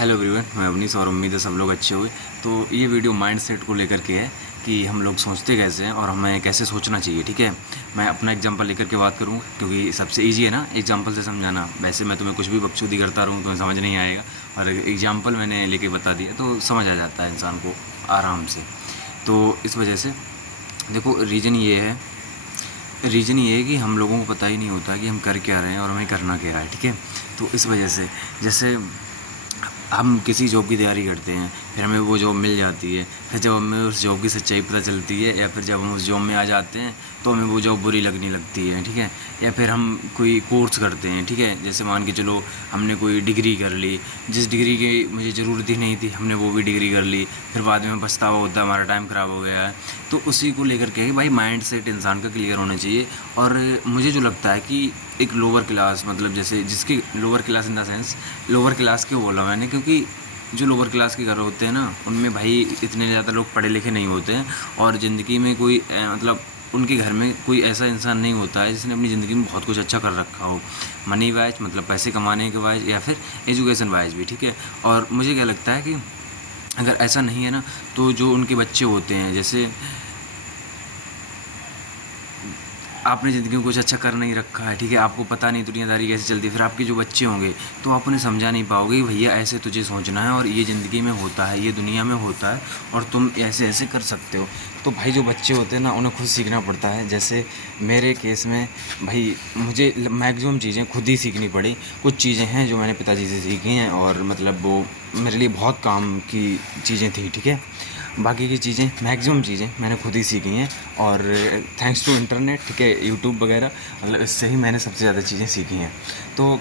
Hello everyone, मैं अवनीश और उम्मीद है सब लोग अच्छे हुए। तो ये वीडियो माइंड सेट को लेकर के है कि हम लोग सोचते कैसे हैं और हमें कैसे सोचना चाहिए। ठीक है, मैं अपना एग्जांपल लेकर के बात करूँगा क्योंकि सबसे इजी है ना एग्जांपल से समझाना। वैसे मैं तुम्हें कुछ भी बकचोदी करता रहूँ तो समझ नहीं आएगा, और एग्जांपल मैंने लेके बता दिया तो समझ आ जाता है इंसान को आराम से। तो इस वजह से देखो, रीज़न ये है कि हम लोगों को पता ही नहीं होता कि हम कर क्या रहे हैं और हमें करना क्या है। ठीक है, तो इस वजह से जैसे हम किसी जॉब की तैयारी करते हैं, फिर हमें वो जॉब मिल जाती है, फिर जब हमें उस जॉब की सच्चाई पता चलती है या फिर जब हम उस जॉब में आ जाते हैं तो हमें वो जॉब बुरी लगने लगती है। ठीक है, या फिर हम कोई कोर्स करते हैं, ठीक है, जैसे मान के चलो हमने कोई डिग्री कर ली, जिस डिग्री की मुझे ज़रूरत ही नहीं थी हमने वो भी डिग्री कर ली, फिर बाद में पछतावा होता है, हमारा टाइम ख़राब हो गया है। तो उसी को लेकर के भाई माइंड सेट इंसान का क्लियर होना चाहिए। और मुझे जो लगता है कि एक लोअर क्लास, मतलब जैसे जिसके lower class in the sense lower class क्यों बोला मैंने, क्योंकि जो लोअर क्लास के घर होते हैं ना उनमें भाई इतने ज़्यादा लोग पढ़े लिखे नहीं होते हैं, और ज़िंदगी में कोई मतलब उनके घर में कोई ऐसा इंसान नहीं होता है जिसने अपनी ज़िंदगी में बहुत कुछ अच्छा कर रखा हो, मनी वाइज मतलब पैसे कमाने के वाइज या फिर एजुकेशन वाइज भी। ठीक है, और मुझे क्या लगता है कि अगर ऐसा नहीं है ना तो जो उनके बच्चे होते हैं, जैसे आपने ज़िंदगी में कुछ अच्छा कर नहीं रखा है, ठीक है, आपको पता नहीं दुनियादारी कैसे चलती है, फिर आपके जो बच्चे होंगे तो आप उन्हें समझा नहीं पाओगे कि भैया ऐसे तुझे सोचना है और ये ज़िंदगी में होता है, ये दुनिया में होता है और तुम ऐसे ऐसे कर सकते हो। तो भाई जो बच्चे होते हैं ना उन्हें खुद सीखना पड़ता है। जैसे मेरे केस में भाई मुझे मैक्सिमम चीज़ें खुद ही सीखनी पड़ी। कुछ चीज़ें हैं जो मैंने पिताजी से सीखी हैं और मतलब वो मेरे लिए बहुत काम की चीज़ें थी। ठीक है, बाकी की चीज़ें मैक्सिमम चीज़ें मैंने खुद ही सीखी हैं और थैंक्स टू इंटरनेट, ठीक है, यूट्यूब वगैरह, मतलब इससे ही मैंने सबसे ज़्यादा चीज़ें सीखी हैं। तो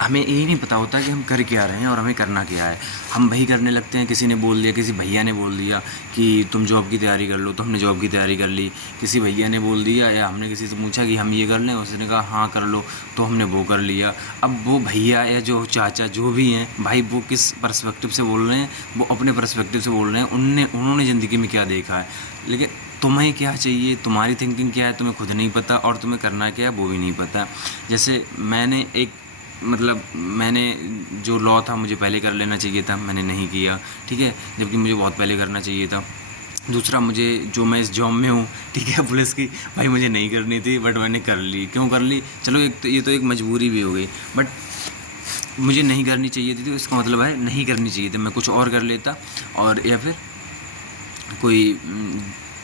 हमें यही नहीं पता होता कि हम कर क्या रहे हैं और हमें करना क्या है। हम वही करने लगते हैं, किसी ने बोल दिया, किसी भैया ने बोल दिया कि तुम जॉब की तैयारी कर लो, तो हमने जॉब की तैयारी कर ली। किसी भैया ने बोल दिया या हमने किसी से पूछा कि हम ये कर लें, उसने कहा हाँ कर लो, तो हमने वो कर लिया। अब वो भैया या जो चाचा जो भी हैं भाई, वो किस पर्सपेक्टिव से बोल रहे हैं, वो अपने पर्सपेक्टिव से बोल रहे हैं, उन्होंने ज़िंदगी में क्या देखा है। लेकिन तुम्हें क्या चाहिए, तुम्हारी थिंकिंग क्या है, तुम्हें खुद नहीं पता, और तुम्हें करना क्या है वो भी नहीं पता। जैसे मैंने जो लॉ था मुझे पहले कर लेना चाहिए था, मैंने नहीं किया। ठीक है, जबकि मुझे बहुत पहले करना चाहिए था। दूसरा, मुझे जो मैं इस जॉब में हूँ, ठीक है, पुलिस की, भाई मुझे नहीं करनी थी बट मैंने कर ली। क्यों कर ली, चलो एक तो ये तो एक मजबूरी भी हो गई, बट मुझे नहीं करनी चाहिए थी तो इसका मतलब है नहीं करनी चाहिए थी, मैं कुछ और कर लेता, और या फिर कोई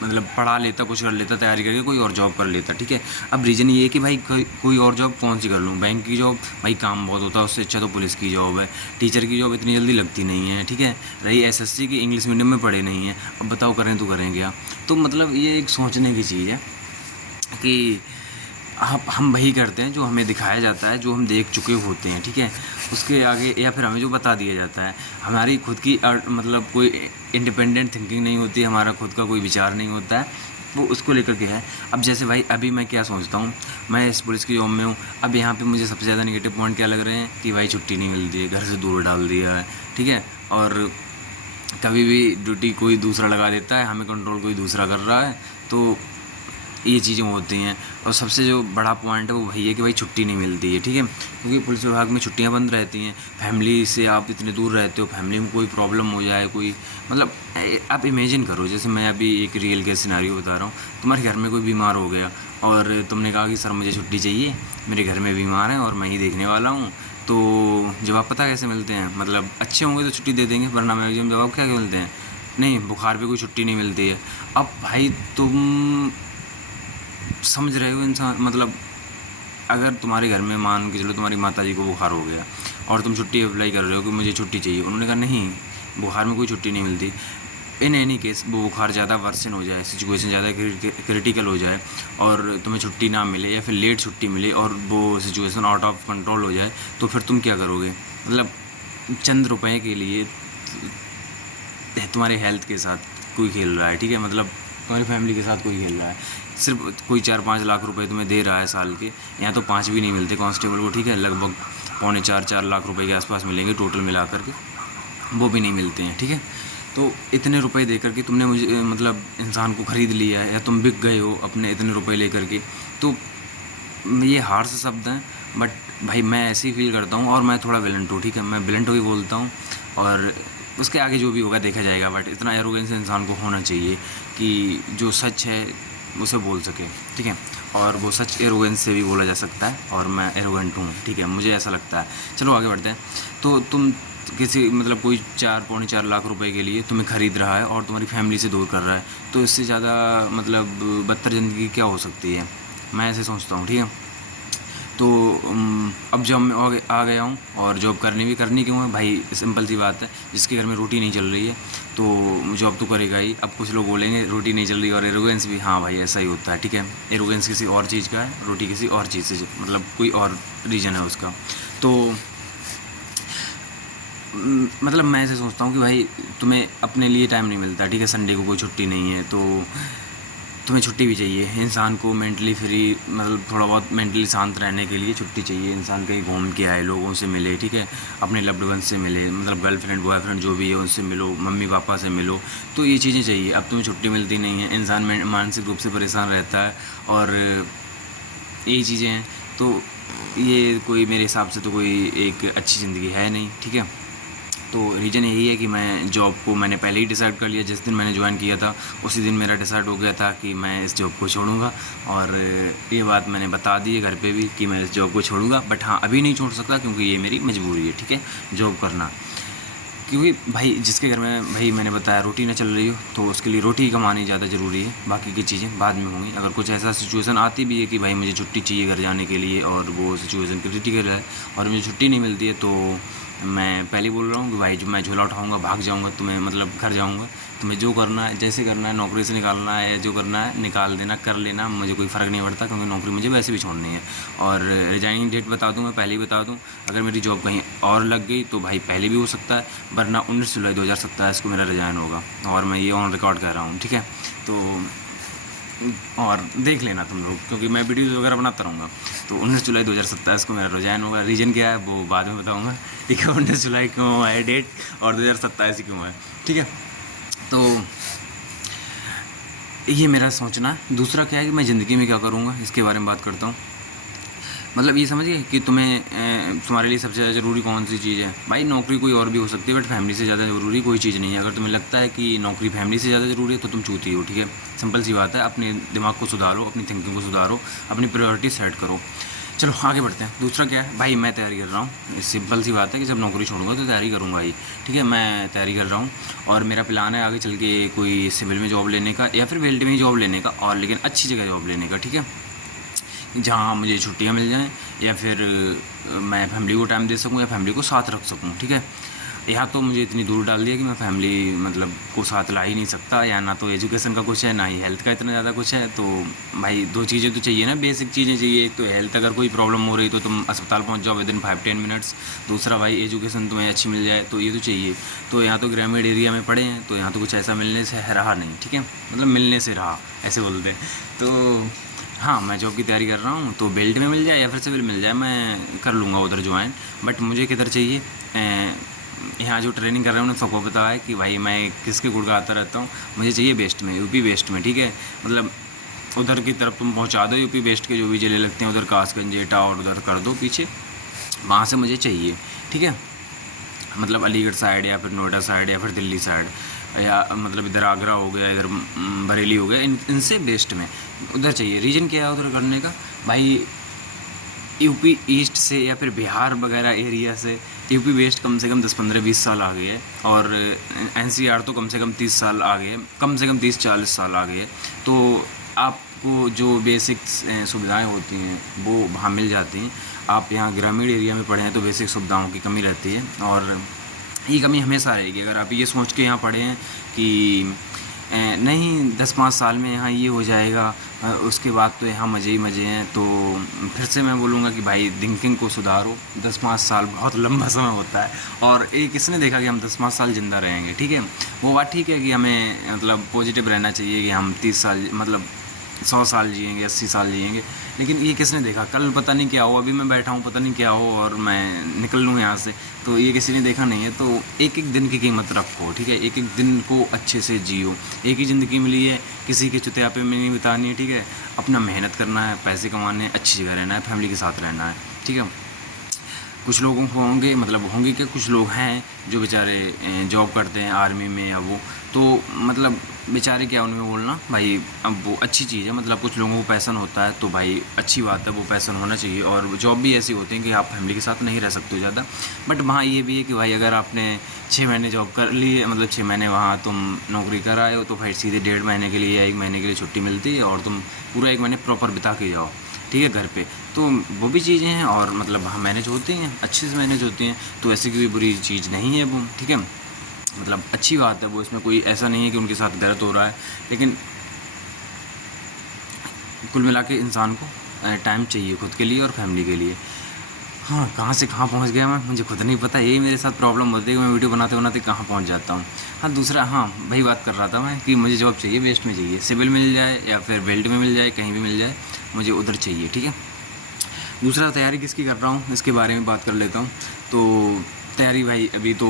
मतलब पढ़ा लेता, कुछ कर लेता, तैयारी करके कोई और जॉब कर लेता। ठीक है, अब रीज़न ये है कि भाई कोई और जॉब कौन सी कर लूँ, बैंक की जॉब भाई काम बहुत होता है, उससे अच्छा तो पुलिस की जॉब है। टीचर की जॉब इतनी जल्दी लगती नहीं है। ठीक है, रही एसएससी की, इंग्लिश मीडियम में पढ़े नहीं हैं, अब बताओ करें तो करें क्या। तो मतलब ये एक सोचने की चीज़ है कि हम वही करते हैं जो हमें दिखाया जाता है, जो हम देख चुके होते हैं। ठीक है, उसके आगे या फिर हमें जो बता दिया जाता है, हमारी खुद की मतलब कोई इंडिपेंडेंट थिंकिंग नहीं होती, हमारा खुद का कोई विचार नहीं होता है, वो उसको लेकर के है। अब जैसे भाई अभी मैं क्या सोचता हूँ, मैं इस पुलिस की जॉब में हूँ, अब यहाँ पे मुझे सबसे ज़्यादा नेगेटिव पॉइंट क्या लग रहे हैं कि भाई छुट्टी नहीं मिलती है, घर से दूर डाल दिया है। ठीक है, और कभी भी ड्यूटी कोई दूसरा लगा देता है, हमें कंट्रोल कोई दूसरा कर रहा है, तो ये चीज़ें होती हैं। और सबसे जो बड़ा पॉइंट है वो वही है कि भाई छुट्टी नहीं मिलती है। ठीक है, क्योंकि पुलिस विभाग में छुट्टियां बंद रहती हैं, फैमिली से आप इतने दूर रहते हो, फैमिली में कोई प्रॉब्लम हो जाए, कोई मतलब आप इमेजिन करो, जैसे मैं अभी एक रियल केस सिनेरियो बता रहा हूँ, तुम्हारे घर में कोई बीमार हो गया और तुमने कहा कि सर मुझे छुट्टी चाहिए, मेरे घर में बीमार है और मैं ही देखने वाला हूँ। तो जवाब पता कैसे मिलते हैं, मतलब अच्छे होंगे तो छुट्टी दे देंगे, वरना मैक्सिमम जवाब क्या मिलते हैं, नहीं बुखार पे कोई छुट्टी नहीं मिलती है। अब भाई तुम समझ रहे हो इंसान, मतलब अगर तुम्हारे घर में मान के चलो तुम्हारी माताजी को बुखार हो गया और तुम छुट्टी अप्लाई कर रहे हो कि मुझे छुट्टी चाहिए, उन्होंने कहा नहीं बुखार में कोई छुट्टी नहीं मिलती। इन एनी केस वो बुखार ज़्यादा वर्सन हो जाए, सिचुएशन ज़्यादा क्रिटिकल हो जाए और तुम्हें छुट्टी ना मिले या फिर लेट छुट्टी मिले और वो सिचुएशन आउट ऑफ कंट्रोल हो जाए, तो फिर तुम क्या करोगे। मतलब चंद रुपए के लिए तुम्हारे हेल्थ के साथ कोई खेल रहा है। ठीक है, मतलब तुम्हारी फैमिली के साथ कोई खेल रहा है, सिर्फ कोई 4-5 लाख रुपए तुम्हें दे रहा है साल के, यहाँ तो 5 भी नहीं मिलते कांस्टेबल को। ठीक है, लगभग 3.25-4 लाख रुपए के आसपास मिलेंगे टोटल मिला करके, वो भी नहीं मिलते हैं। ठीक है, तो इतने रुपए दे करके तुमने मुझे मतलब इंसान को ख़रीद लिया है या तुम बिक गए हो अपने इतने रुपए ले करके। तो ये हार्श शब्द हैं बट भाई मैं ऐसे ही फील करता हूँ, और मैं थोड़ा विलेंट हूँ, ठीक है, मैं विलेंट ही बोलता हूँ, और उसके आगे जो भी होगा देखा जाएगा। बट इतना एरोगेंस इंसान को होना चाहिए कि जो सच है उसे बोल सके, ठीक है, और वो सच एरोगेंस से भी बोला जा सकता है, और मैं एरोगेंट हूँ, ठीक है, मुझे ऐसा लगता है। चलो आगे बढ़ते हैं। तो तुम किसी मतलब कोई 4 पौने 4 लाख रुपए के लिए तुम्हें ख़रीद रहा है और तुम्हारी फैमिली से दूर कर रहा है, तो इससे ज़्यादा मतलब बदतर ज़िंदगी क्या हो सकती है, मैं ऐसे सोचता हूँ, ठीक है। तो अब जब मैं आ गया हूँ और जॉब करनी क्यों है भाई, सिंपल सी बात है, जिसके घर में रोटी नहीं चल रही है तो जॉब तो करेगा ही। अब कुछ लोग बोलेंगे रोटी नहीं चल रही, और एरोगेंस भी, हाँ भाई ऐसा ही होता है, ठीक है, एरोगेंस किसी और चीज़ का है, रोटी किसी और चीज़ से, मतलब कोई और रीज़न है उसका। तो मतलब मैं ऐसे सोचता हूँ कि भाई तुम्हें अपने लिए टाइम नहीं मिलता, ठीक है, संडे को कोई छुट्टी नहीं है, तो तुम्हें छुट्टी भी चाहिए। इंसान को मेंटली फ्री, मतलब थोड़ा बहुत मेंटली शांत रहने के लिए छुट्टी चाहिए। इंसान कहीं घूम के आए, लोगों से मिले, ठीक है, अपने लव्ड वन से मिले, मतलब गर्लफ्रेंड बॉयफ्रेंड जो भी है उनसे मिलो, मम्मी पापा से मिलो, तो ये चीज़ें चाहिए। अब तुम्हें छुट्टी मिलती नहीं है, इंसान मानसिक रूप से परेशान रहता है, और यही चीज़ें हैं। तो ये कोई मेरे हिसाब से तो कोई एक अच्छी ज़िंदगी है नहीं, ठीक है। तो रीज़न यही है कि मैं जॉब को मैंने पहले ही डिसाइड कर लिया, जिस दिन मैंने ज्वाइन किया था उसी दिन मेरा डिसाइड हो गया था कि मैं इस जॉब को छोड़ूंगा, और ये बात मैंने बता दी है घर पे भी कि मैं इस जॉब को छोड़ूंगा। बट हाँ, अभी नहीं छोड़ सकता क्योंकि ये मेरी मजबूरी है, ठीक है, जॉब करना। क्योंकि भाई जिसके घर में, भाई मैंने बताया, रोटी ना चल रही हो तो उसके लिए रोटी कमानी ज़्यादा ज़रूरी है, बाकी की चीज़ें बाद में होंगी। अगर कुछ ऐसा सिचुएशन आती भी है कि भाई मुझे छुट्टी चाहिए घर जाने के लिए, और वो सिचुएशन क्रिटिकल है और मुझे छुट्टी नहीं मिलती है, तो मैं पहले बोल रहा हूँ कि भाई जो मैं झोला उठाऊँगा, भाग जाऊँगा, तुम्हें मतलब घर जाऊँगा, तुम्हें जो करना है, जैसे करना है, नौकरी से निकालना है, जो करना है निकाल देना, कर लेना, मुझे कोई फ़र्क नहीं पड़ता, क्योंकि नौकरी मुझे वैसे भी छोड़नी है। और रिजाइनिंग डेट बता दूँ, मैं पहले ही बता दूँ, अगर मेरी जॉब कहीं और लग गई तो भाई पहले भी हो सकता है, वरना 19 जुलाई 2027 को मेरा रिजाइन होगा, और मैं ये ऑन रिकॉर्ड कह रहा हूँ, ठीक है। तो और देख लेना तुम लोग, क्योंकि मैं वीडियोज़ वगैरह बनाता रहूँगा। तो 19 जुलाई 2027 को मेरा रिजाइन होगा। रीज़न क्या है वो बाद में बताऊँगा, ठीक है, 19 जुलाई क्यों है डेट, और 2027 क्यों है, ठीक है। तो ये मेरा सोचना है। दूसरा क्या है कि मैं ज़िंदगी में क्या करूँगा, इसके बारे में बात करता हूँ। मतलब ये समझिए कि तुम्हारे लिए सबसे ज़्यादा ज़रूरी कौन सी चीज़ है। भाई नौकरी कोई और भी हो सकती है, बट फैमिली से ज़्यादा ज़रूरी कोई चीज़ नहीं है। अगर तुम्हें लगता है कि नौकरी फैमिली से ज़्यादा ज़रूरी है तो तुम चूती हो, ठीक है, सिंपल सी बात है। अपने दिमाग को सुधारो, अपनी थिंकिंग को सुधारो, अपनी प्रायोरिटी सेट करो। चलो आगे बढ़ते हैं। दूसरा क्या है भाई, मैं तैयारी कर रहा हूँ। सिंपल सी बात है कि जब नौकरी छोड़ूंगा तो तैयारी करूँगा ही, ठीक है, मैं तैयारी कर रहा हूँ, और मेरा प्लान है आगे चल के कोई सिविल में जॉब लेने का, या फिर वेल्ड में जॉब लेने का, और लेकिन अच्छी जगह जॉब लेने का, ठीक है, जहाँ मुझे छुट्टियाँ मिल जाएँ, या फिर मैं फैमिली को टाइम दे सकूँ, या फैमिली को साथ रख सकूँ, ठीक है। यहाँ तो मुझे इतनी दूर डाल दिया कि मैं फैमिली मतलब को साथ ला ही नहीं सकता, या ना तो एजुकेशन का कुछ है, ना ही हेल्थ का इतना ज़्यादा कुछ है। तो भाई 2 चीज़ें तो चाहिए ना, बेसिक चीज़ें चाहिए। एक तो हेल्थ, अगर कोई प्रॉब्लम हो रही तो तुम अस्पताल पहुँच जाओ विदिन 5-10 मिनट्स। दूसरा भाई एजुकेशन तुम्हें अच्छी मिल जाए, तो ये तो चाहिए। तो यहाँ तो ग्रामीण एरिया में पढ़े हैं, तो यहाँ तो कुछ ऐसा मिलने से रहा नहीं, ठीक है, मतलब मिलने से रहा ऐसे बोलते हैं। तो हाँ, मैं जॉब की तैयारी कर रहा हूँ, तो बेल्ट में मिल जाए या फिर सिविल मिल जाए, मैं कर लूँगा उधर ज्वाइन। बट मुझे किधर चाहिए, यहाँ जो ट्रेनिंग कर रहे हैं उन्होंने सबको पता है कि भाई मैं किसके गुड़ गाता रहता हूँ। मुझे चाहिए वेस्ट में, यूपी वेस्ट में, ठीक है, मतलब उधर की तरफ तुम पहुँचा दो, यूपी वेस्ट के जो भी ज़िले लगते हैं उधर कासगंज, एटा और उधर कर दो पीछे, वहाँ से मुझे चाहिए, ठीक है, मतलब अलीगढ़ साइड या फिर नोएडा साइड या फिर दिल्ली साइड, या मतलब इधर आगरा हो गया, इधर बरेली हो गया, इनसे बेस्ट में उधर चाहिए। रीज़न क्या है उधर करने का भाई, यूपी ईस्ट से या फिर बिहार वगैरह एरिया से यूपी वेस्ट कम से कम 10-15-20 साल आ गए है, और एनसीआर तो कम से कम 30 साल आ गए, कम से कम 30-40 साल आ गए। तो आपको जो बेसिक सुविधाएं होती हैं वो वहाँ मिल जाती हैं। आप यहाँ ग्रामीण एरिया में पढ़े हैं तो बेसिक सुविधाओं की कमी रहती है, और ये कमी हमेशा रहेगी। अगर आप ये सोच के यहाँ पढ़े हैं कि नहीं 10-5 साल में यहाँ ये हो जाएगा, उसके बाद तो यहाँ मज़े ही मज़े हैं, तो फिर से मैं बोलूँगा कि भाई थिंकिंग को सुधारो। 10-5 साल बहुत लंबा समय होता है, और एक किसने देखा कि हम 10-5 साल ज़िंदा रहेंगे, ठीक है। वो बात ठीक है कि हमें मतलब पॉजिटिव रहना चाहिए कि हम 30 साल मतलब 100 साल जिएंगे, 80 साल जिएंगे, लेकिन ये किसने देखा, कल पता नहीं क्या हो, अभी मैं बैठा हूँ पता नहीं क्या हो और मैं निकल लूँ यहाँ से, तो ये किसी ने देखा नहीं है। तो एक एक दिन की कीमत रखो, ठीक है, एक एक दिन को अच्छे से जियो। एक ही ज़िंदगी मिली है, किसी के चुतियापे में नहीं बितानी है, ठीक है। अपना मेहनत करना है, पैसे कमाने हैं, अच्छी जगह रहना है, फैमिली के साथ रहना है, ठीक है। कुछ लोगों को होंगे, मतलब होंगे क्या, कुछ लोग हैं जो बेचारे जॉब करते हैं आर्मी में या वो, तो मतलब बेचारे क्या उनमें बोलना भाई, अब वो अच्छी चीज़ है, मतलब कुछ लोगों को पैसन होता है तो भाई अच्छी बात है, वो पैसन होना चाहिए। और जॉब भी ऐसी होती है कि आप फैमिली के साथ नहीं रह सकते हो ज़्यादा, बट वहाँ ये भी है कि भाई अगर आपने 6 महीने जॉब कर ली है, मतलब 6 महीने वहाँ तुम नौकरी कर आए हो, तो भाई सीधे 1.5 महीने के लिए या 1 महीने के लिए छुट्टी मिलती है और तुम पूरा 1 महीने प्रॉपर बिता के जाओ, ठीक है, घर पे। तो वो भी चीज़ें हैं और मतलब वहाँ मैनेज होती हैं, अच्छे से मैनेज होती हैं, तो ऐसी कोई बुरी चीज़ नहीं है वो, ठीक है, मतलब अच्छी बात है वो, इसमें कोई ऐसा नहीं है कि उनके साथ गलत हो रहा है। लेकिन कुल मिला के इंसान को टाइम चाहिए खुद के लिए और फैमिली के लिए। हाँ, कहाँ से कहाँ पहुँच गया मैं, मुझे खुद नहीं पता, यही मेरे साथ प्रॉब्लम होती है कि मैं वीडियो बनाते बनाते कहाँ पहुँच जाता हूँ। हाँ, दूसरा, हाँ वही बात कर रहा था मैं कि मुझे जॉब चाहिए, बेस्ट में चाहिए, सिविल मिल जाए या फिर वेल्ड में मिल जाए, कहीं भी मिल जाए, मुझे उधर चाहिए, ठीक है। दूसरा, तैयारी किसकी कर रहा हूँ इसके बारे में बात कर लेता हूँ। तो तैयारी भाई अभी तो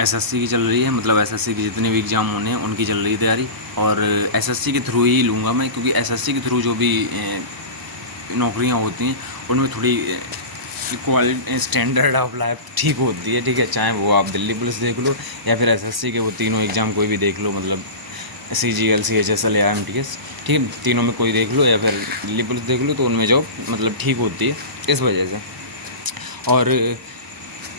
एसएससी की चल रही है, मतलब एसएससी के जितने भी एग्ज़ाम होने हैं उनकी चल रही है तैयारी, और एसएससी के थ्रू ही लूँगा मैं, क्योंकि एसएससी के थ्रू जो भी नौकरियाँ होती हैं उनमें थोड़ी क्वालिटी, स्टैंडर्ड ऑफ लाइफ ठीक होती है, ठीक है, चाहे वो आप दिल्ली पुलिस देख लो या फिर एसएससी के वो तीनों एग्ज़ाम कोई भी देख लो, मतलब CGL, CHSL या IMTS, ठीक, तीनों में कोई देख लो या फिर दिल्ली पुलिस देख लो, तो उनमें जॉब मतलब ठीक होती है इस वजह से। और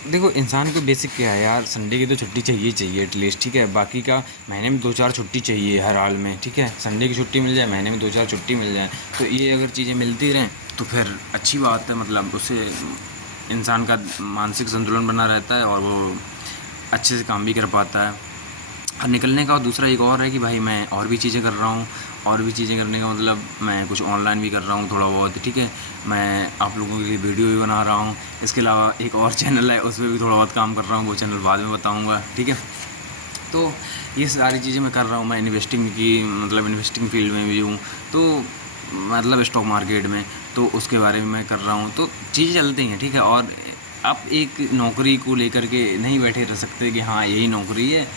देखो, इंसान को बेसिक क्या है यार, संडे की तो छुट्टी चाहिए एटलीस्ट, ठीक है, बाकी का महीने में 2-4 छुट्टी चाहिए हर हाल में, ठीक है, संडे की छुट्टी मिल जाए, महीने में 2-4 छुट्टी मिल जाए, तो ये अगर चीज़ें मिलती रहें तो फिर अच्छी बात है, मतलब उससे इंसान का मानसिक संतुलन बना रहता है और वो अच्छे से काम भी कर पाता है। और निकलने का दूसरा एक और है कि भाई मैं और भी चीज़ें कर रहा हूँ, और भी चीज़ें करने का मतलब मैं कुछ ऑनलाइन भी कर रहा हूँ थोड़ा बहुत, ठीक है, मैं आप लोगों के लिए वीडियो भी बना रहा हूँ, इसके अलावा एक और चैनल है उस पर भी थोड़ा बहुत काम कर रहा हूँ, वो चैनल बाद में बताऊँगा, ठीक है। तो ये सारी चीज़ें मैं कर रहा हूँ, मैं इन्वेस्टिंग की, मतलब इन्वेस्टिंग फील्ड में भी हूँ, तो मतलब स्टॉक मार्केट में, तो उसके बारे में मैं कर रहा हूँ, तो चीज़ें चलती हैं, ठीक है। और आप एक नौकरी को लेकर के नहीं बैठे रह सकते कि हाँ यही नौकरी है,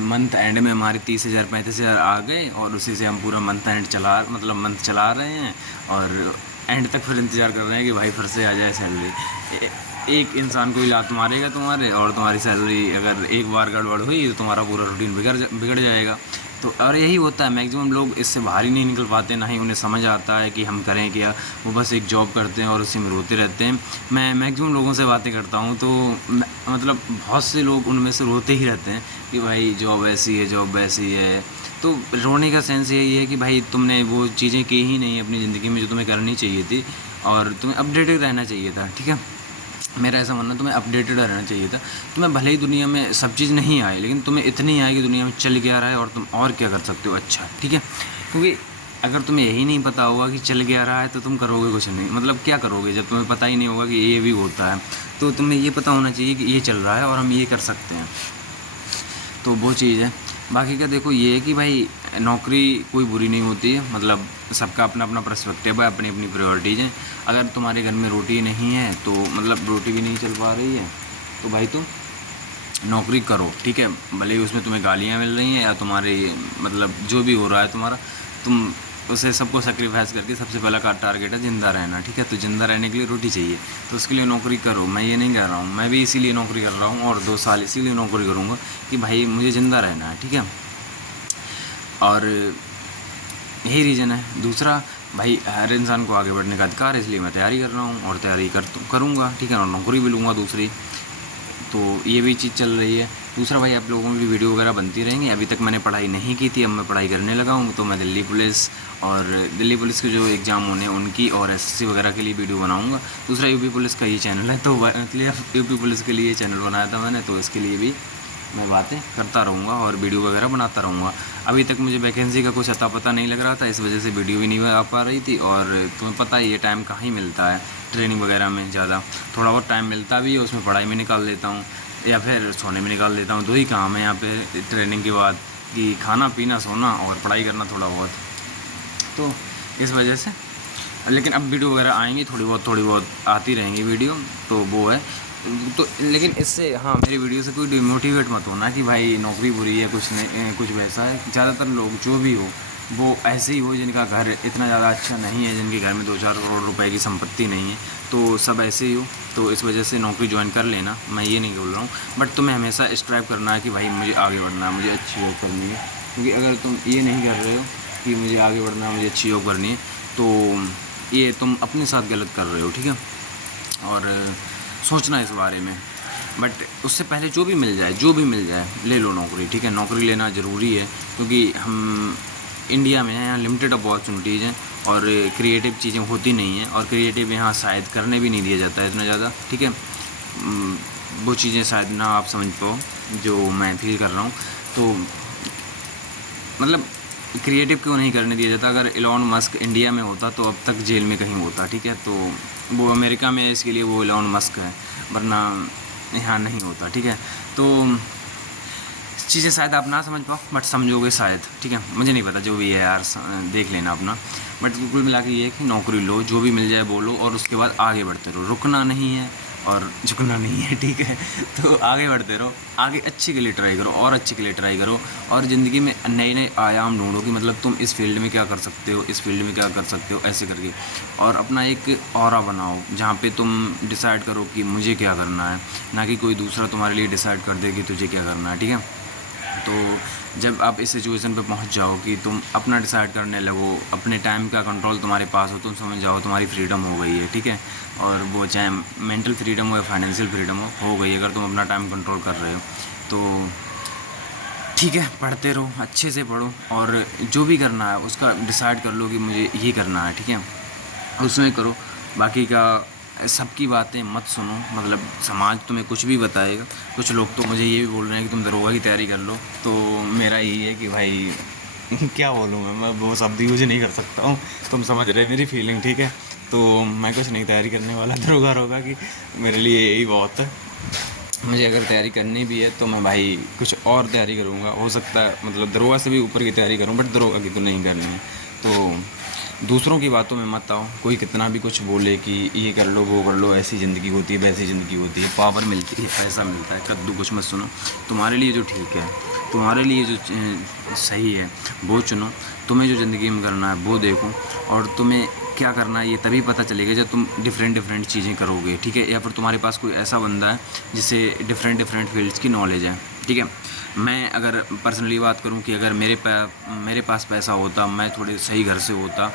मंथ एंड में हमारे 30,000 35,000 आ गए और उसी से हम पूरा मंथ एंड मंथ चला रहे हैं, और एंड तक फिर इंतज़ार कर रहे हैं कि भाई फिर से आ जाए सैलरी। एक इंसान कोई लात मारेगा तुम्हारे, और तुम्हारी सैलरी अगर एक बार गड़बड़ हुई तो तुम्हारा पूरा रूटीन बिगड़ जाएगा। तो और यही होता है, मैक्सिमम लोग इससे बाहर ही नहीं निकल पाते, ना ही उन्हें समझ आता है कि हम करें क्या, वो बस एक जॉब करते हैं और उसी में रोते रहते हैं। मैं मैक्सिमम लोगों से बातें करता हूँ तो मतलब बहुत से लोग उनमें से रोते ही रहते हैं कि भाई जॉब ऐसी है, जॉब वैसी है। तो रोने का सेंस यही है कि भाई तुमने वो चीज़ें की ही नहीं अपनी ज़िंदगी में जो तुम्हें करनी चाहिए थी, और तुम्हें अपडेटेड रहना चाहिए था, ठीक है। मेरा ऐसा मानना है, तुम्हें अपडेटेड रहना चाहिए था। तुम्हें भले ही दुनिया में सब चीज़ नहीं आए, लेकिन तुम्हें इतनी आए कि दुनिया में चल क्या रहा है और तुम और क्या कर सकते हो अच्छा, ठीक है। क्योंकि अगर तुम्हें यही नहीं पता होगा कि चल क्या रहा है तो तुम करोगे कुछ नहीं, मतलब क्या करोगे जब तुम्हें पता ही नहीं होगा कि ये भी होता है। तो तुम्हें ये पता होना चाहिए कि ये चल रहा है और हम ये कर सकते हैं, तो वो चीज़ है। बाकी का देखो ये है कि भाई नौकरी कोई बुरी नहीं होती है, मतलब सबका अपना अपना पर्सपेक्टिव है, अपनी अपनी प्रायोरिटीज़ हैं। अगर तुम्हारे घर में रोटी नहीं है, तो मतलब रोटी भी नहीं चल पा रही है, तो भाई तुम नौकरी करो, ठीक है, भले ही उसमें तुम्हें गालियाँ मिल रही हैं या तुम्हारे मतलब जो भी हो रहा है तुम्हारा, तुम उसे सबको सेक्रीफाइस करके सबसे पहला का टारगेट है ज़िंदा रहना, ठीक है। तो ज़िंदा रहने के लिए रोटी चाहिए, तो उसके लिए नौकरी करो। मैं ये नहीं कह रहा हूँ, मैं भी इसीलिए नौकरी कर रहा हूँ और 2 साल इसीलिए नौकरी करूँगा कि भाई मुझे ज़िंदा रहना है, ठीक है। और यही रीज़न है। दूसरा, भाई हर इंसान को आगे बढ़ने का अधिकार है, इसलिए मैं तैयारी कर रहा हूँ और तैयारी करूँगा, ठीक है, और नौकरी भी लूँगा दूसरी, तो ये भी चीज़ चल रही है। दूसरा भाई, आप लोगों में भी वीडियो वगैरह बनती रहेंगी। अभी तक मैंने पढ़ाई नहीं की थी, अब मैं पढ़ाई करने लगा हूँ, तो मैं दिल्ली पुलिस के जो एग्ज़ाम होने हैं उनकी और एसएससी वगैरह के लिए वीडियो बनाऊँगा। दूसरा, यूपी पुलिस का ये चैनल है, तो इसलिए यूपी पुलिस के लिए चैनल बनाया था मैंने, तो इसके लिए भी मैं बातें करता रहूँगा और वीडियो वगैरह बनाता रहूँगा। अभी तक मुझे वैकेंसी का कुछ अता पता नहीं लग रहा था, इस वजह से वीडियो भी नहीं आ पा रही थी। और तुम्हें पता है ये टाइम कहाँ ही मिलता है ट्रेनिंग वगैरह में, ज़्यादा थोड़ा बहुत टाइम मिलता भी है, उसमें पढ़ाई में निकाल लेता हूँ या फिर सोने में निकाल देता हूँ। 2 ही काम है यहाँ पे ट्रेनिंग के बाद, कि खाना पीना सोना और पढ़ाई करना थोड़ा बहुत, तो इस वजह से। लेकिन अब वीडियो वगैरह आएंगी, थोड़ी बहुत आती रहेंगी वीडियो, तो वो है। तो लेकिन इससे, हाँ, मेरी वीडियो से कोई डिमोटिवेट मत होना कि भाई नौकरी बुरी है, कुछ नहीं, कुछ वैसा है। ज़्यादातर लोग जो भी हो, वो ऐसे ही हो जिनका घर इतना ज़्यादा अच्छा नहीं है, जिनके घर में 2-4 करोड़ रुपए की संपत्ति नहीं है, तो सब ऐसे ही हो। तो इस वजह से नौकरी ज्वाइन कर लेना, मैं ये नहीं बोल रहा हूँ, बट तुम्हें हमेशा स्ट्राइव करना है कि भाई मुझे आगे बढ़ना है, मुझे अच्छी जॉब करनी है। क्योंकि अगर तुम ये नहीं कर रहे हो कि मुझे आगे बढ़ना है, मुझे अच्छी जॉब करनी है, तो ये तुम अपने साथ गलत कर रहे हो, ठीक है। और सोचना इस बारे में, बट उससे पहले जो भी मिल जाए ले लो नौकरी, ठीक है। नौकरी लेना ज़रूरी है, क्योंकि हम इंडिया में हैं, यहाँ लिमिटेड अपॉर्चुनिटीज़ हैं और क्रिएटिव चीज़ें होती नहीं हैं, और क्रिएटिव यहाँ शायद करने भी नहीं दिया जाता है इतना ज़्यादा, ठीक है। वो चीज़ें शायद ना आप समझ पाओ जो मैं फील कर रहा हूँ। तो मतलब क्रिएटिव क्यों नहीं करने दिया जाता? अगर एलोन मस्क इंडिया में होता तो अब तक जेल में कहीं होता, ठीक है। तो वो अमेरिका में है, इसके लिए वो एलोन मस्क है, वरना यहाँ नहीं होता, ठीक है। तो चीज़ें शायद आप ना समझ पाओ, बट समझोगे शायद, ठीक है। मुझे नहीं पता, जो भी है यार देख लेना अपना। बट कुल मिला के ये है कि नौकरी लो, जो भी मिल जाए बोलो, और उसके बाद आगे बढ़ते रहो, रुकना नहीं है और झुकना नहीं है, ठीक है। तो आगे बढ़ते रहो, आगे अच्छे के लिए ट्राई करो, और अच्छे के लिए ट्राई करो, और ज़िंदगी में नए नए आयाम ढूंढो कि मतलब तुम इस फील्ड में क्या कर सकते हो, इस फील्ड में क्या कर सकते हो, ऐसे करके। और अपना एक ऑरा बनाओ जहाँ पे तुम डिसाइड करो कि मुझे क्या करना है, ना कि कोई दूसरा तुम्हारे लिए डिसाइड कर दे कि तुझे क्या करना है, ठीक है। तो जब आप इस सिचुएशन पे पहुंच जाओ कि तुम अपना डिसाइड करने लगो, अपने टाइम का कंट्रोल तुम्हारे पास हो, तुम समझ जाओ तुम्हारी फ्रीडम हो गई है, ठीक है। और वो चाहे मेंटल फ्रीडम हो या फाइनेंशियल फ्रीडम हो गई। अगर तुम अपना टाइम कंट्रोल कर रहे हो तो ठीक है, पढ़ते रहो, अच्छे से पढ़ो, और जो भी करना है उसका डिसाइड कर लो कि मुझे ये करना है, ठीक है, उसमें करो। बाकी का सबकी बातें मत सुनो, मतलब समाज तुम्हें कुछ भी बताएगा। कुछ लोग तो मुझे ये भी बोल रहे हैं कि तुम दरोगा की तैयारी कर लो, तो मेरा यही है कि भाई क्या बोलूँ मैं वो शब्द यूज नहीं कर सकता हूँ, तुम समझ रहे मेरी फीलिंग, ठीक है। तो मैं कुछ नहीं तैयारी करने वाला दरोगा की, मेरे लिए यही बहुत है। मुझे अगर तैयारी करनी भी है तो मैं भाई कुछ और तैयारी करूँगा, हो सकता है मतलब दरोगा से भी ऊपर की तैयारी करूँ, बट दरोगा की तो नहीं करनी है। तो दूसरों की बातों में मत आओ, कोई कितना भी कुछ बोले कि ये कर लो वो कर लो, ऐसी ज़िंदगी होती है वैसी ज़िंदगी होती है, पावर मिलती है, पैसा मिलता है, कद्दू कुछ मत सुनो। तुम्हारे लिए जो ठीक है, तुम्हारे लिए जो सही है वो चुनो, तुम्हें जो ज़िंदगी में करना है वो देखो, और तुम्हें क्या करना है ये तभी पता चलेगा जब तुम डिफरेंट चीज़ें करोगे, ठीक है। या फिर तुम्हारे पास कोई ऐसा बंदा है जिसे डिफरेंट फील्ड्स की नॉलेज है, ठीक है। मैं अगर पर्सनली बात करूं कि अगर मेरे पास पैसा होता, मैं थोड़े सही घर से होता,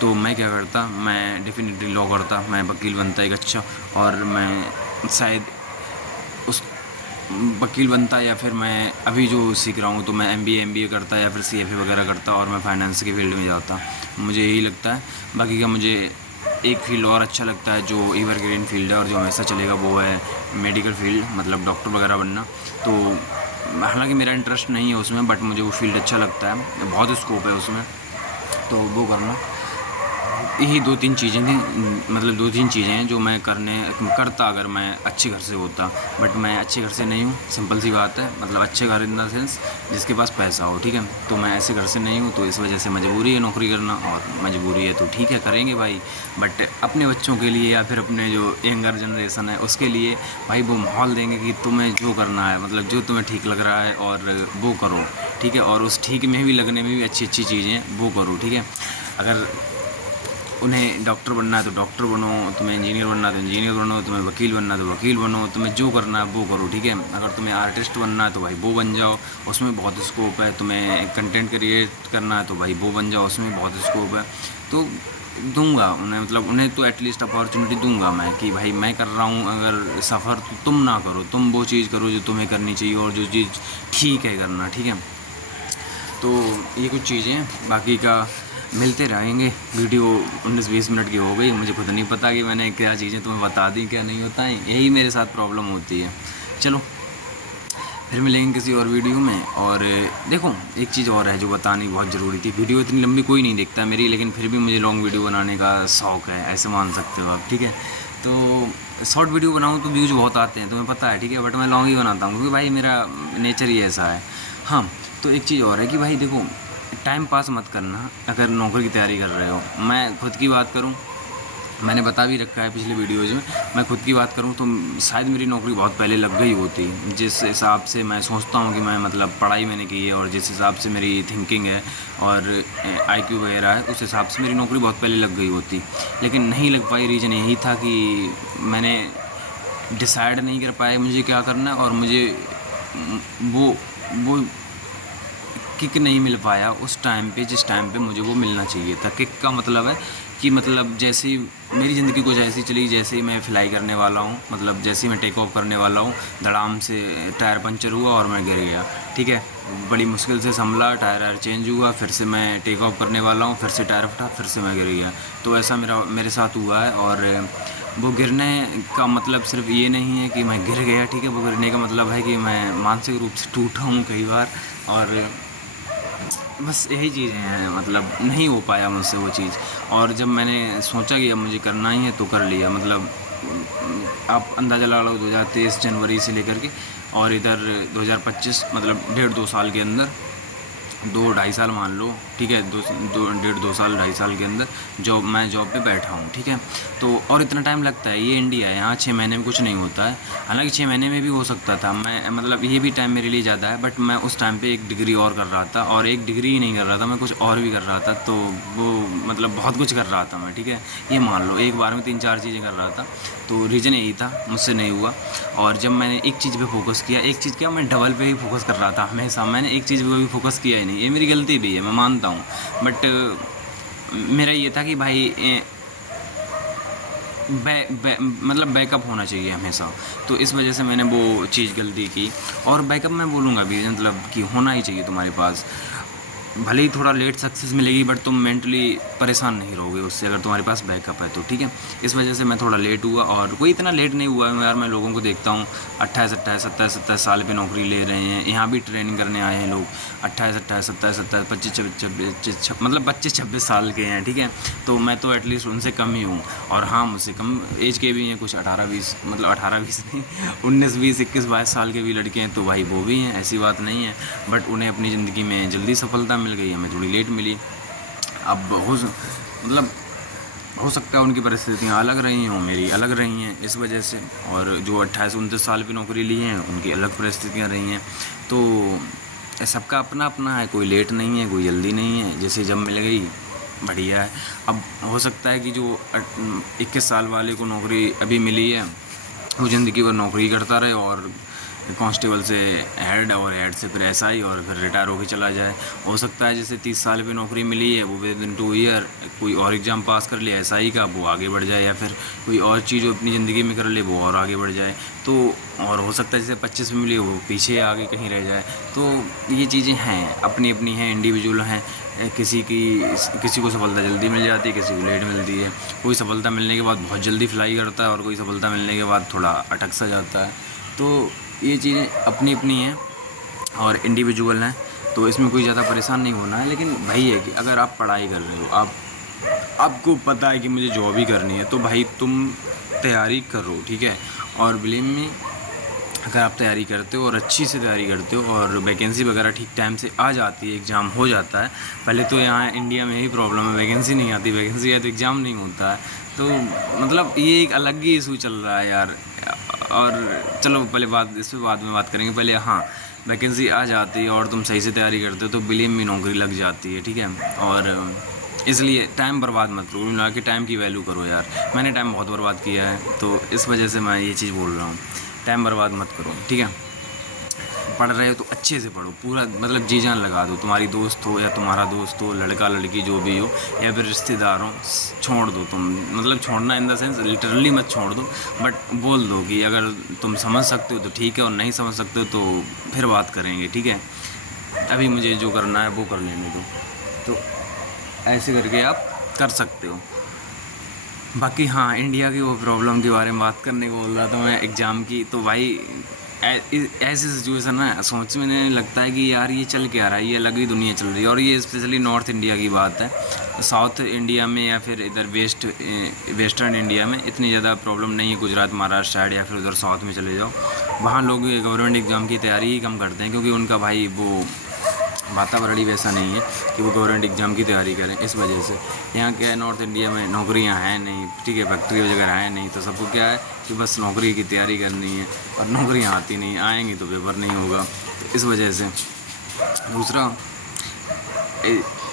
तो मैं क्या करता, मैं डेफिनेटली लॉ करता, मैं वकील बनता एक अच्छा, और मैं शायद उस वकील बनता, या फिर मैं अभी जो सीख रहा हूँ तो मैं MBA करता, या फिर CFA वगैरह करता, और मैं फाइनेंस के फील्ड में जाता। मुझे यही लगता है। बाकी का मुझे एक फील्ड और अच्छा लगता है जो एवरग्रीन फील्ड है और जो हमेशा चलेगा, वो है मेडिकल फील्ड, मतलब डॉक्टर वगैरह बनना। तो हालांकि मेरा इंटरेस्ट नहीं है उसमें, बट मुझे वो फील्ड अच्छा लगता है, बहुत स्कोप है उसमें, तो वो करना। यही 2-3 चीज़ें थी, मतलब 2-3 चीज़ें हैं जो मैं करता अगर मैं अच्छे घर से होता, बट मैं अच्छे घर से नहीं हूँ, सिंपल सी बात है। मतलब अच्छे घर इन द सेंस जिसके पास पैसा हो, ठीक है। तो मैं ऐसे घर से नहीं हूँ, तो इस वजह से मजबूरी है नौकरी करना, और मजबूरी है तो ठीक है करेंगे भाई। बट अपने बच्चों के लिए या फिर अपने जो यंगर जनरेशन है उसके लिए भाई वो माहौल देंगे कि तुम्हें जो करना है, मतलब जो तुम्हें ठीक लग रहा है और वो करो, ठीक है। और उस ठीक में भी लगने में भी अच्छी चीज़ें वो करो, ठीक है। अगर उन्हें डॉक्टर बनना है तो डॉक्टर बनो, तुम्हें इंजीनियर बनना है तो इंजीनियर बनो, तुम्हें वकील बनना है तो वकील बनो, तुम्हें जो करना है वो करो, ठीक है। अगर तुम्हें आर्टिस्ट बनना है तो भाई वो बन जाओ, उसमें बहुत स्कोप है। तुम्हें कंटेंट क्रिएट करना है तो भाई वो बन जाओ, उसमें बहुत स्कोप है। तो दूंगा उन्हें, मतलब उन्हें तो एटलीस्ट अपॉर्चुनिटी दूंगा मैं कि भाई मैं कर रहा हूँ अगर सफ़र, तो तुम ना करो, तुम वो चीज़ करो जो तुम्हें करनी चाहिए और जो चीज़ ठीक है करना, ठीक है। तो ये कुछ चीज़ें हैं, बाकी का मिलते रहेंगे। वीडियो 19-20 मिनट की हो गई, मुझे खुद नहीं पता कि मैंने क्या चीज़ें तुम्हें बता दी क्या नहीं होता है, यही मेरे साथ प्रॉब्लम होती है। चलो फिर मिलेंगे किसी और वीडियो में। और देखो एक चीज़ और है जो बतानी बहुत ज़रूरी थी, वीडियो इतनी लंबी कोई नहीं देखता मेरी, लेकिन फिर भी मुझे लॉन्ग वीडियो बनाने का शौक़ है, ऐसे मान सकते हो आप, ठीक है। तो शॉर्ट वीडियो बनाऊँ तो व्यूज़ बहुत आते हैं, तुम्हें पता है, ठीक है, बट मैं लॉन्ग ही बनाता हूँ क्योंकि भाई मेरा नेचर ही ऐसा है। हाँ, तो एक चीज़ और है कि भाई देखो टाइम पास मत करना अगर नौकरी की तैयारी कर रहे हो। मैं खुद की बात करूं मैंने बता भी रखा है पिछले वीडियोज़ में। मैं खुद की बात करूँ तो शायद मेरी नौकरी बहुत पहले लग गई होती, जिस हिसाब से मैं सोचता हूँ कि मैं मतलब पढ़ाई मैंने की है और जिस हिसाब से मेरी थिंकिंग है और आईक्यू वगैरह है, उस हिसाब से मेरी नौकरी बहुत पहले लग गई होती। लेकिन नहीं लग पाई, रीज़न यही था कि मैंने डिसाइड नहीं कर पाया मुझे क्या करना है, और मुझे वो किक नहीं मिल पाया उस टाइम पे जिस टाइम पे मुझे वो मिलना चाहिए था। किक का मतलब है कि मतलब जैसे ही मेरी ज़िंदगी कुछ ऐसी चली, जैसे ही मैं फ्लाई करने वाला हूँ, मतलब जैसे ही मैं टेक ऑफ करने वाला हूँ, धड़ाम से टायर पंचर हुआ और मैं गिर गया। ठीक है, बड़ी मुश्किल से संभला, टायर चेंज हुआ, फिर से मैं टेक ऑफ करने वाला हूँ, फिर से टायर फटा, फिर से मैं गिर गया। तो ऐसा मेरे साथ हुआ है। और वो गिरने का मतलब सिर्फ ये नहीं है कि मैं गिर गया, ठीक है, वो गिरने का मतलब है कि मैं मानसिक रूप से टूटा हूँ कई बार। और बस यही चीज़ें हैं, मतलब नहीं हो पाया मुझसे वो चीज़। और जब मैंने सोचा कि अब मुझे करना ही है तो कर लिया। मतलब आप अंदाज़ा लगा लो 2023 जनवरी से लेकर के और इधर 2025 मतलब 1.5-2 साल के अंदर, 2-2.5 साल मान लो, ठीक है, 1.5-2 साल 2.5 साल के अंदर मैं जॉब पे बैठा हूँ। ठीक है, तो और इतना टाइम लगता है, ये इंडिया है, यहाँ 6 महीने में कुछ नहीं होता है। हालांकि 6 महीने में भी हो सकता था, मैं मतलब ये भी टाइम मेरे लिए ज़्यादा है, बट मैं उस टाइम पे एक डिग्री और कर रहा था, और एक डिग्री ही नहीं कर रहा था, मैं कुछ और भी कर रहा था। तो वो मतलब बहुत कुछ कर रहा था मैं, ठीक है, ये मान लो एक बार में 3-4 चीज़ें कर रहा था। तो रीज़न यही था, मुझसे नहीं हुआ। और जब मैंने एक चीज़ पे फोकस किया, एक चीज़ क्या, मैं डबल पे ही फोकस कर रहा था हमेशा, मैंने एक चीज़ पे कभी फोकस किया ही नहीं। ये मेरी गलती भी है, मैं मानता हूँ, बट मेरा ये था कि भाई मतलब बैकअप होना चाहिए हमेशा। तो इस वजह से मैंने वो चीज़ गलती की। और बैकअप मैं बोलूँगा भी, मतलब कि होना ही चाहिए तुम्हारे पास। भले ही थोड़ा लेट सक्सेस मिलेगी, बट तुम मेंटली परेशान नहीं रहोगे उससे, अगर तुम्हारे पास बैकअप है तो। ठीक है, इस वजह से मैं थोड़ा लेट हुआ, और कोई इतना लेट नहीं हुआ यार। मैं लोगों को देखता हूँ 28-28, 27-27 साल पे नौकरी ले रहे हैं, यहाँ भी ट्रेनिंग करने आए हैं लोग 28-28, 27-27, 25-26, मतलब 25-26 साल के हैं। ठीक है, तो मैं तो एटलीस्ट उनसे कम ही हूँ। और हाँ, मुझसे कम एज के भी हैं कुछ, 18-20, मतलब 18-20 नहीं, 19-20, 21-22 साल के भी लड़के हैं, तो भाई वो भी हैं, ऐसी बात नहीं है। बट उन्हें अपनी ज़िंदगी में जल्दी सफलता मिल गई, हमें थोड़ी लेट मिली। अब मतलब हो सकता है उनकी परिस्थितियाँ अलग रही हों, मेरी अलग रही हैं इस वजह से। और जो 28-29 साल की नौकरी ली हैं, उनकी अलग परिस्थितियाँ रही हैं। तो सबका अपना अपना है, कोई लेट नहीं है, कोई जल्दी नहीं है, जैसे जब मिल गई बढ़िया है। अब हो सकता है कि जो 21 साल वाले को नौकरी अभी मिली है, वो ज़िंदगी भर नौकरी करता रहे, और कांस्टेबल से हेड, और हेड से फिर एसआई, और फिर रिटायर होकर चला जाए। हो सकता है जैसे 30 साल पे नौकरी मिली है, वो विद इन 2 ईयर कोई और एग्ज़ाम पास कर लिया एसआई का, वो आगे बढ़ जाए, या फिर कोई और चीज़ अपनी ज़िंदगी में कर ले, वो और आगे बढ़ जाए। तो और हो सकता है जैसे 25 में मिली, वो पीछे आगे कहीं रह जाए। तो ये चीज़ें हैं, अपनी अपनी हैं, इंडिविजुअल हैं। किसी को सफलता जल्दी मिल जाती है, किसी को लेट मिलती है। कोई सफलता मिलने के बाद बहुत जल्दी फ्लाई करता है, और कोई सफलता मिलने के बाद थोड़ा अटक सा जाता है। तो ये चीज़ें अपनी अपनी हैं और इंडिविजुअल हैं, तो इसमें कोई ज़्यादा परेशान नहीं होना है। लेकिन भाई है कि अगर आप पढ़ाई कर रहे हो, आपको पता है कि मुझे जॉब ही करनी है, तो भाई तुम तैयारी करो, ठीक है। और बिलीव में, अगर आप तैयारी करते हो और अच्छी से तैयारी करते हो, और वैकेंसी वगैरह ठीक टाइम से आ जाती है, एग्ज़ाम हो जाता है। पहले तो यहाँ इंडिया में ही प्रॉब्लम है, वैकेंसी नहीं आती, वैकेंसी है तो एग्ज़ाम नहीं होता है। तो मतलब ये एक अलग ही इशू चल रहा है यार। और चलो पहले इस पर बाद में बात करेंगे। पहले हाँ, वैकेंसी आ जाती है और तुम सही से तैयारी करते हो, तो बिलीव में नौकरी लग जाती है, ठीक है। और इसलिए टाइम बर्बाद मत करो, ना कि टाइम की वैल्यू करो यार। मैंने टाइम बहुत बर्बाद किया है, तो इस वजह से मैं ये चीज़ बोल रहा हूँ, टाइम बर्बाद मत करो, ठीक है। पढ़ रहे हो तो अच्छे से पढ़ो, पूरा मतलब जी जान लगा दो। तुम्हारी दोस्त हो या तुम्हारा दोस्त हो, लड़का लड़की जो भी हो, या फिर रिश्तेदार हो, छोड़ दो तुम। मतलब छोड़ना इन द सेंस लिटरली मत छोड़ दो, बट बोल दो कि अगर तुम समझ सकते हो तो ठीक है, और नहीं समझ सकते हो तो फिर बात करेंगे, ठीक है। अभी मुझे जो करना है वो कर लेने दो। तो ऐसे करके आप कर सकते हो। बाकी हाँ, इंडिया की वो प्रॉब्लम के बारे में बात करने को बोल रहा था मैं, एग्ज़ाम की। तो भाई ऐसी सिचुएशन ना सोच में लगता है कि यार ये चल क्या रहा है, ये अलग ही दुनिया चल रही है। और ये स्पेशली नॉर्थ इंडिया की बात है। साउथ इंडिया में या फिर इधर वेस्टर्न इंडिया में इतनी ज़्यादा प्रॉब्लम नहीं है। गुजरात, महाराष्ट्र साइड या फिर उधर साउथ में चले जाओ, वहाँ लोग गवर्नमेंट एग्ज़ाम की तैयारी ही कम करते हैं, क्योंकि उनका भाई वो वातावरण ही वैसा नहीं है कि वो गवर्नमेंट एग्ज़ाम की तैयारी करें। इस वजह से यहाँ क्या है, नॉर्थ इंडिया में नौकरियाँ हैं नहीं, ठीक है, फैक्ट्री वगैरह हैं नहीं, तो सबको क्या है कि बस नौकरी की तैयारी करनी है और नौकरियाँ आती नहीं, आएंगी तो पेपर नहीं होगा। तो इस वजह से दूसरा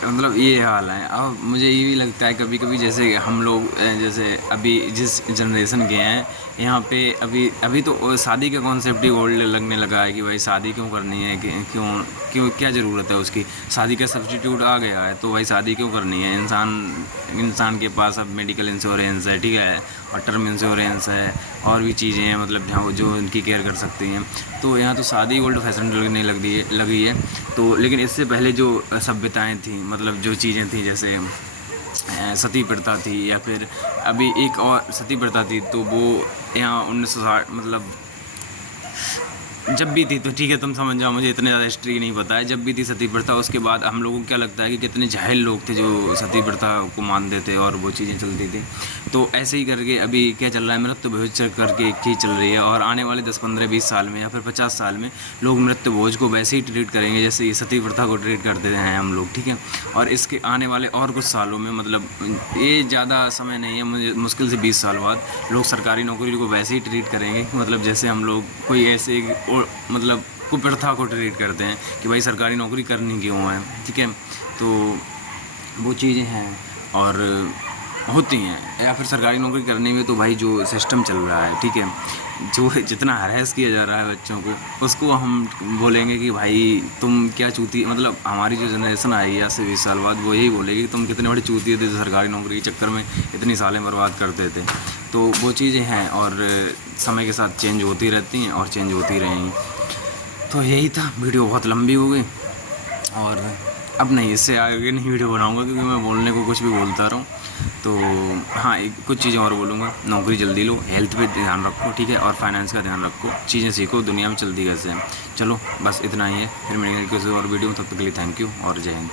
मतलब ये हाल है। अब मुझे ये भी लगता है कभी कभी, जैसे हम लोग जैसे अभी जिस जनरेशन के हैं यहाँ पे अभी तो शादी का कॉन्सेप्ट ही ओल्ड लगने लगा है कि भाई शादी क्यों करनी है, कि क्यों क्यों क्या ज़रूरत है उसकी, शादी का सब्स्टिट्यूट आ गया है तो भाई शादी क्यों करनी है। इंसान के पास अब मेडिकल इंश्योरेंस है, ठीक है, और टर्म इंश्योरेंस है और भी चीज़ें हैं, मतलब जहाँ जो उनकी केयर कर सकती हैं। तो यहाँ तो शादी ओल्ड फैशन लगने लगी है। तो लेकिन इससे पहले जो सभ्यताएँ थी, मतलब जो चीज़ें थी, जैसे सती प्रथा थी, या फिर अभी एक और सती प्रथा थी, तो वो यहाँ 1960 मतलब जब भी थी, तो ठीक है तुम समझ जाओ, मुझे इतने ज़्यादा हिस्ट्री नहीं पता है, जब भी थी सती प्रथा। उसके बाद हम लोगों को क्या लगता है कि कितने जाहिल लोग थे जो सती प्रथा को मानते थे और वो चीज़ें चलती थी। तो ऐसे ही करके अभी क्या चल रहा है, मृत्यु भोज करके एक चीज़ चल रही है, और आने वाले 10, 15, 20 साल में या फिर 50 साल में लोग मृत्यु भोज को वैसे ही ट्रीट करेंगे जैसे ये सती प्रथा को ट्रीट करते हैं हम लोग, ठीक है। और इसके आने वाले और कुछ सालों में, मतलब ये ज़्यादा समय नहीं है, मुझे मुश्किल से 20 साल बाद लोग सरकारी नौकरी को वैसे ही ट्रीट करेंगे, मतलब जैसे हम लोग कोई ऐसे मतलब कुप्रथा को ट्रीट करते हैं कि भाई सरकारी नौकरी करनी क्यों है, ठीक है। तो वो चीज़ें हैं और होती हैं, या फिर सरकारी नौकरी करने में तो भाई जो सिस्टम चल रहा है, ठीक है, जो जितना हरेस किया जा रहा है बच्चों को, उसको हम बोलेंगे कि भाई तुम क्या चूती, मतलब हमारी जो जनरेशन आई है आज से 20 साल बाद, वो यही बोलेगी कि तुम कितने बड़े चूतिए थे जो सरकारी नौकरी के चक्कर में इतनी सालें बर्बाद करते थे। तो वो चीज़ें हैं और समय के साथ चेंज होती रहती हैं और चेंज होती रहेंगी। तो यही था, वीडियो बहुत लंबी हो गई और अब नहीं, इससे आगे नहीं वीडियो बनाऊंगा क्योंकि मैं बोलने को कुछ भी बोलता रहूँ। तो हाँ, कुछ चीज़ें और बोलूँगा, नौकरी जल्दी लो, हेल्थ पे ध्यान रखो, ठीक है, और फाइनेंस का ध्यान रखो, चीज़ें सीखो, दुनिया में चलती कैसे है। चलो बस इतना ही है, फिर मिलेंगे किसी और वीडियो में, तब तक के लिए थैंक यू और जय हिंद।